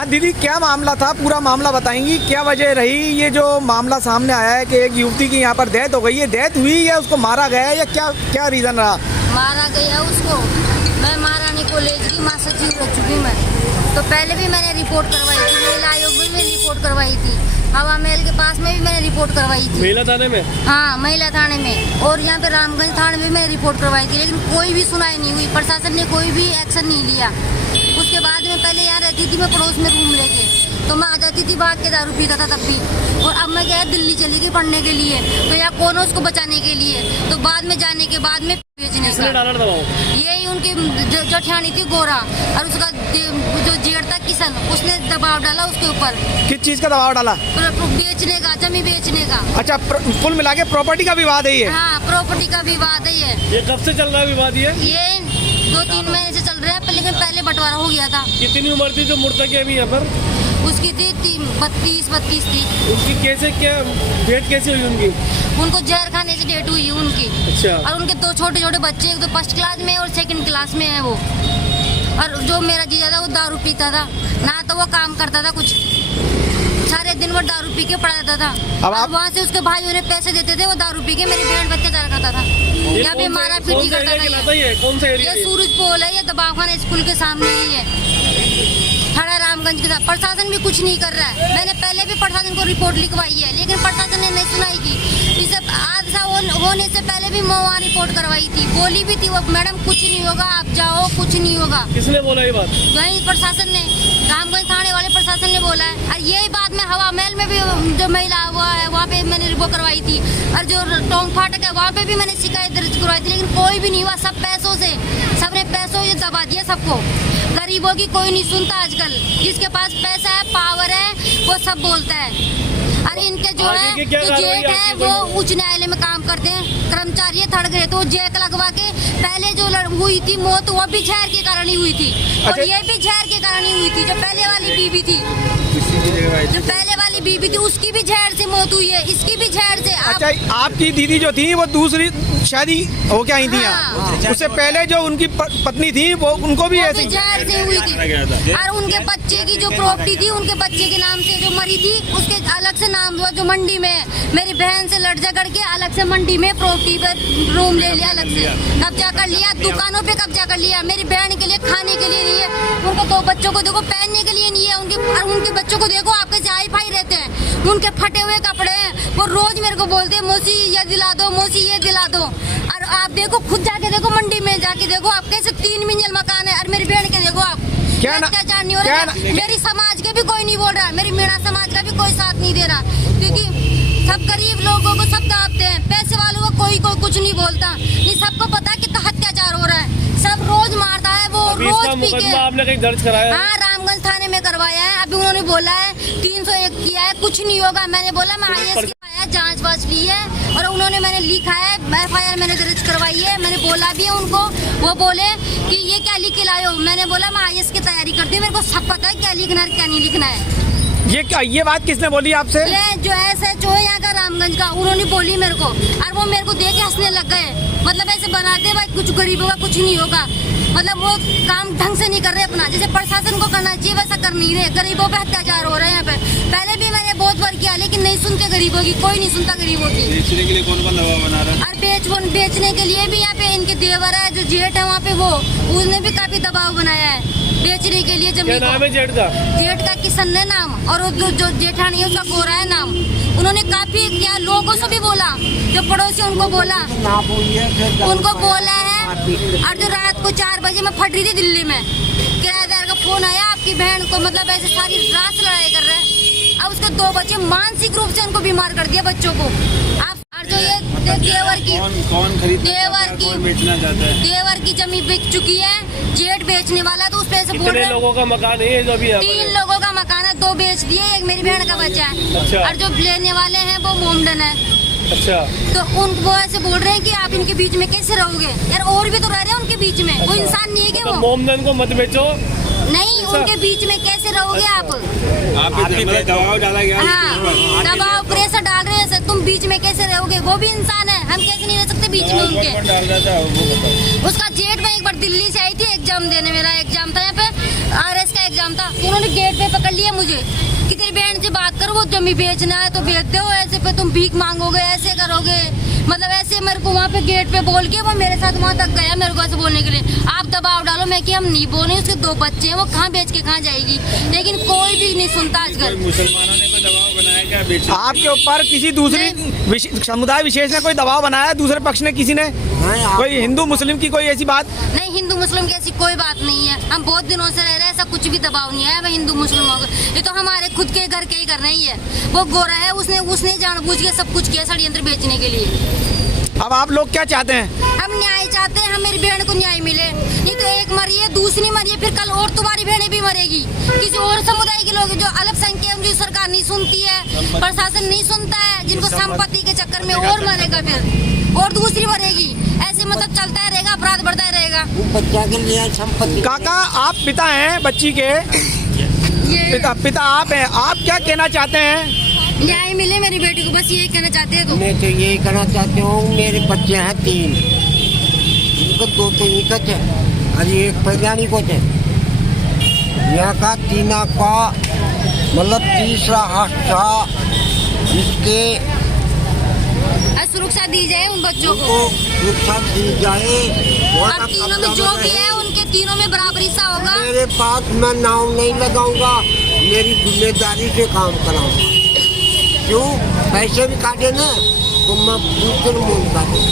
हाँ दीदी, क्या मामला था, पूरा मामला बताएंगी, क्या वजह रही? ये जो मामला सामने आया है कि एक युवती की यहाँ पर डेथ हो गई है, डेथ हुई या उसको मारा गया है या क्या क्या रीजन रहा? मारा गया उसको। मैं महारानी कॉलेज की माँ सचिव रह चुकी मैं। तो पहले भी मैंने रिपोर्ट करवाई थी, महिला आयोग में भी रिपोर्ट करवाई थी, हवा महल के पास में भी मैंने रिपोर्ट करवाई थी। महिला थाने में? हाँ, महिला थाने में, और यहाँ पे रामगंज थाने में मैंने रिपोर्ट करवाई थी, लेकिन कोई भी सुनाई नहीं हुई, प्रशासन ने कोई भी एक्शन नहीं लिया। उसके बाद में पहले यहाँ रहती थी मैं पड़ोस में रूम लेके, तो मैं आ जाती थी भाग के, दारू पीता था तब भी। और अब मैं क्या दिल्ली चली गई पढ़ने के लिए, तो यहाँ कौन है उसको बचाने के लिए? तो बाद में जाने के बाद में बेचने का यही उनकी जेठानी थी गोरा, और उसका जो जेठ था किशन, उसने दबाव डाला उसके ऊपर। किस चीज का दबाव डाला? बेचने का, जमीन बेचने का। अच्छा, कुल मिला के प्रॉपर्टी का विवाद है ये? हाँ, प्रॉपर्टी का विवाद है ये। कब से चल रहा है विवाद? ये 2-3 महीने से चल रहा है, लेकिन पहले बंटवारा हो गया था। कितनी उम्र थी जो मुर्तकी अभी यहाँ पर? उसकी थी 32 थी। उनकी कैसे, क्या डेट कैसे हुई उनकी? उनको जहर खाने से डेट हुई उनकी। अच्छा। और उनके 2 छोटे बच्चे, एक तो 1st क्लास में और 2nd क्लास में है वो। और जो मेरा जीजा था वो दारू पीता था, ना तो वो काम करता था कुछ, सारे दिन वो दारू पी के पड़ा रहता था। अब वहाँ से उसके भाइयों ने पैसे देते थे, वो दारू पी के मेरी बहन पर अत्याचार करता था, यहाँ पे मारा पीटी करता था। ये सूरज पोल है, ये दबावखाना स्कूल के सामने ही है, खड़ा रामगंज के साथ। प्रशासन भी कुछ नहीं कर रहा है। मैंने पहले भी प्रशासन को रिपोर्ट लिखवाई है, लेकिन प्रशासन ने नहीं सुनाई की। इसे हादसा होने से पहले भी मैं वहाँ रिपोर्ट करवाई थी, बोली भी थी वो मैडम कुछ नहीं होगा, आप जाओ, कुछ नहीं होगा। किसने बोला ये बात? वही प्रशासन ने, रामगंज थाने वाले प्रशासन ने बोला है। और यही बात मैं हवा महल में भी जो महिला हुआ है वहाँ पे मैंने रिपोर्ट करवाई थी, और जो टोंग फाटक है वहाँ पे भी मैंने शिकायत दर्ज करवाई थी, लेकिन कोई भी नहीं हुआ। सब पैसों से, सबने पैसों से दबा दिया सबको। गरीबों की कोई नहीं सुनता आजकल, जिसके पास पैसा है, पावर है, वो सब बोलता है। और इनके जो है जेठ है वो उच्च न्यायालय में काम करते हैं, कर्मचारी थर्ड ग्रेड, तो जैक लगवा के पहले जो हुई थी मौत, वो भी जहर के कारण ही हुई थी। और ये भी जहर के कारण ही हुई थी। जो पहले वाली बीबी थी, उसकी भी जहर से मौत हुई है, इसकी भी जहर से। अच्छा, आपकी दीदी जो थी वो दूसरी शादी हो के आई थी यहाँ? उससे पहले जो उनकी पत्नी थी वो उनको भी ऐसी जहर से हुई थी। और उनके बच्चे की जो प्रॉपर्टी थी, उनके बच्चे के नाम से जो मरी थी, उसके अलग से नाम हुआ, जो मंडी में मेरी बहन से लड़ झगड़ के अलग से मंडी में प्रॉपर्टी पर रूम ले लिया, अलग से कब्जा कर लिया, दुकानों पे कब्जा कर लिया। मेरी बहन के लिए खाने के लिए नहीं है, उनको 2 बच्चों को देखो पहनने के लिए नहीं है, उनके बच्चों को देखो, आपके जाई भाई रहते हैं, उनके फटे हुए कपड़े हैं, वो रोज मेरे को बोलते हैं मौसी ये दिला दो, मौसी ये दिला दो। और आप देखो, खुद जाके देखो, मंडी में जाके देखो, आप कैसे 3 मंजिल मकान है, और मेरी बहन के देखो आप क्या अत्याचार नहीं हो रहा है। मेरी समाज के भी कोई नहीं बोल रहा है, मेरी मीणा समाज का भी कोई साथ नहीं दे रहा, क्योंकि सब गरीब लोगों को सब दाबते हैं, पैसे वालों को कोई कुछ नहीं बोलता। ये सबको पता है कितना अत्याचार हो रहा है, सब रोज मारता है वो, रोज पी के। आपने कहीं दर्ज कराया? हाँ, रामगंज थाने में करवाया है। अभी उन्होंने बोला है 301 किया है, कुछ नहीं होगा। मैंने बोला मैं IS जांच वाच ली है, और उन्होंने मैंने लिखा है, FIR मैंने दर्ज करवाई है। मैंने बोला भी है उनको, वो बोले कि ये क्या लिख के लाए हो? मैंने बोला मैं IS की तैयारी करती हूँ, मेरे को सब पता है क्या लिखना है क्या नहीं लिखना है। ये बात किसने बोली आपसे? ये जो SHO है यहाँ का रामगंज का, उन्होंने बोली मेरे को, और वो मेरे को देख के हंसने लग गए। मतलब ऐसे बनाते भाई कुछ गरीबों का कुछ नहीं होगा, मतलब वो काम ढंग से नहीं कर रहे अपना, जैसे प्रशासन को करना चाहिए वैसा कर नहीं रहे। गरीबों पे अत्याचार हो रहा है यहाँ पे। पहले भी मैंने बहुत बार किया, लेकिन नहीं सुनते गरीबों की, कोई नहीं सुनता गरीबों की। बेचने के लिए कौन दबाव बना रहा है? और बेचने के लिए भी यहाँ पे इनके देवर है, जो जेठ है वहाँ पे, वो उसने भी काफी दबाव बनाया है बेचने के लिए जमीन। क्या नाम है जेठ का? जेठ का किशन है नाम, और जो जेठानी है उसका गोरा है नाम। उन्होंने काफी क्या लोगों से भी बोला, जो पड़ोसी उनको बोला है। और जो रात को 4 बजे मैं फट रही थी दिल्ली में, किराएदार का फोन आया, आपकी बहन को मतलब ऐसे सारी रात से लड़ाई कर रहे हैं। अब उसके 2 बच्चे मानसिक रूप से उनको बीमार कर दिया बच्चों को। आप और जो ये देवर की बेचना चाहता है, देवर की जमीन बिक चुकी है, जेठ बेचने वाला, तो उस पे से बोल रहे हैं। लोगों का मकान है जो अभी 3 लोगों का मकान है, 2 बेच दिए, एक मेरी बहन का बच्चा है। अच्छा। और जो लेने वाले हैं वो मोमडन है। अच्छा, तो वो ऐसे बोल रहे हैं कि आप इनके बीच में कैसे रहोगे यार, और भी तो रह रहे हैं उनके बीच में। वो इंसान नहीं है कि वो मोमडन को मत बेचो। नहीं, उनके बीच में कैसे रहोगे आप दबाव डाला गया। हाँ, दबाव प्रेशर डाल रहे हैं, तुम बीच में कैसे रहोगे? वो भी इंसान है, हम कैसे नहीं रह सकते बीच में उनके? कौन डाल रहा था वो बताओ। उसका जेठ में एक बार दिल्ली से आई थी एग्जाम देने, मेरा एग्जाम था यहाँ पे RS का एग्जाम था, तो उन्होंने गेट पे पकड़ लिया मुझे कि तेरी बहन से बात करो, वो जमी बेचना है तो बेच दो, ऐसे पे तुम भीख मांगोगे, ऐसे करोगे, मतलब ऐसे मेरे को वहाँ पे गेट पे बोल के वो मेरे साथ वहाँ तक गया मेरे को ऐसे बोलने के लिए। आप दबाव डालो, मैं कि हम नहीं बोले, उसके 2 बच्चे हैं, वो कहाँ बेच के कहाँ जाएगी, लेकिन कोई भी नहीं सुनता आजकल। मुसलमानों ने कोई दबाव बनाया क्या बेचने? आपके ऊपर किसी दूसरी समुदाय विशेष ने कोई दबाव बनाया, दूसरे पक्ष ने किसी ने, कोई हिंदू मुस्लिम की कोई ऐसी बात? नहीं, हिंदू मुस्लिम की ऐसी कोई बात नहीं है, हम बहुत दिनों से रह रहे हैं, ऐसा कुछ भी दबाव नहीं है हिंदू मुस्लिमों का। ये तो हमारे खुद के घर के ही कर रहे ही है। वो गोरा है, उसने जानबूझ के सब कुछ किया षड्यंत्र बेचने के लिए। अब आप लोग क्या चाहते हैं? हम न्याय चाहते हैं, हम मेरी बहन को न्याय मिले। ये तो एक मरी है, दूसरी मरी है, फिर कल और तुम्हारी बहनें भी मरेगी। किसी और समुदाय के लोग जो अल्पसंख्यक, जो सरकार नहीं सुनती है, प्रशासन नहीं सुनता है, जिनको संपत्ति के चक्कर में और मरेगा, फिर और दूसरी मरेगी। ऐसे मतलब चलता ही रहेगा, अपराध बढ़ता ही रहेगा। बच्चा के लिए संपत्ति। काका, आप पिता हैं बच्ची के, पिता आप हैं, आप क्या कहना चाहते हैं? न्याय मिले मेरी बेटी को, बस यही कहना चाहते हैं। तो मैं तो यही कहना चाहती हूँ, मेरे बच्चे हैं 3, उनको 2 तो निकट है और एक पैदानी को है। यहाँ का तीना का मतलब तीसरा हिस्सा जिसके सुरक्षा दी जाए उन बच्चों को, सुरक्षा दी जाए। अब तीनों में जो भी है उनके तीनों में बराबरी सा होगा। मेरे पास मैं नाव नहीं लगाऊंगा, मेरी जिम्मेदारी से काम कराऊंगा। क्यों? पैसे भी काटे ना तो मैं पूछकर मूल काटूँ।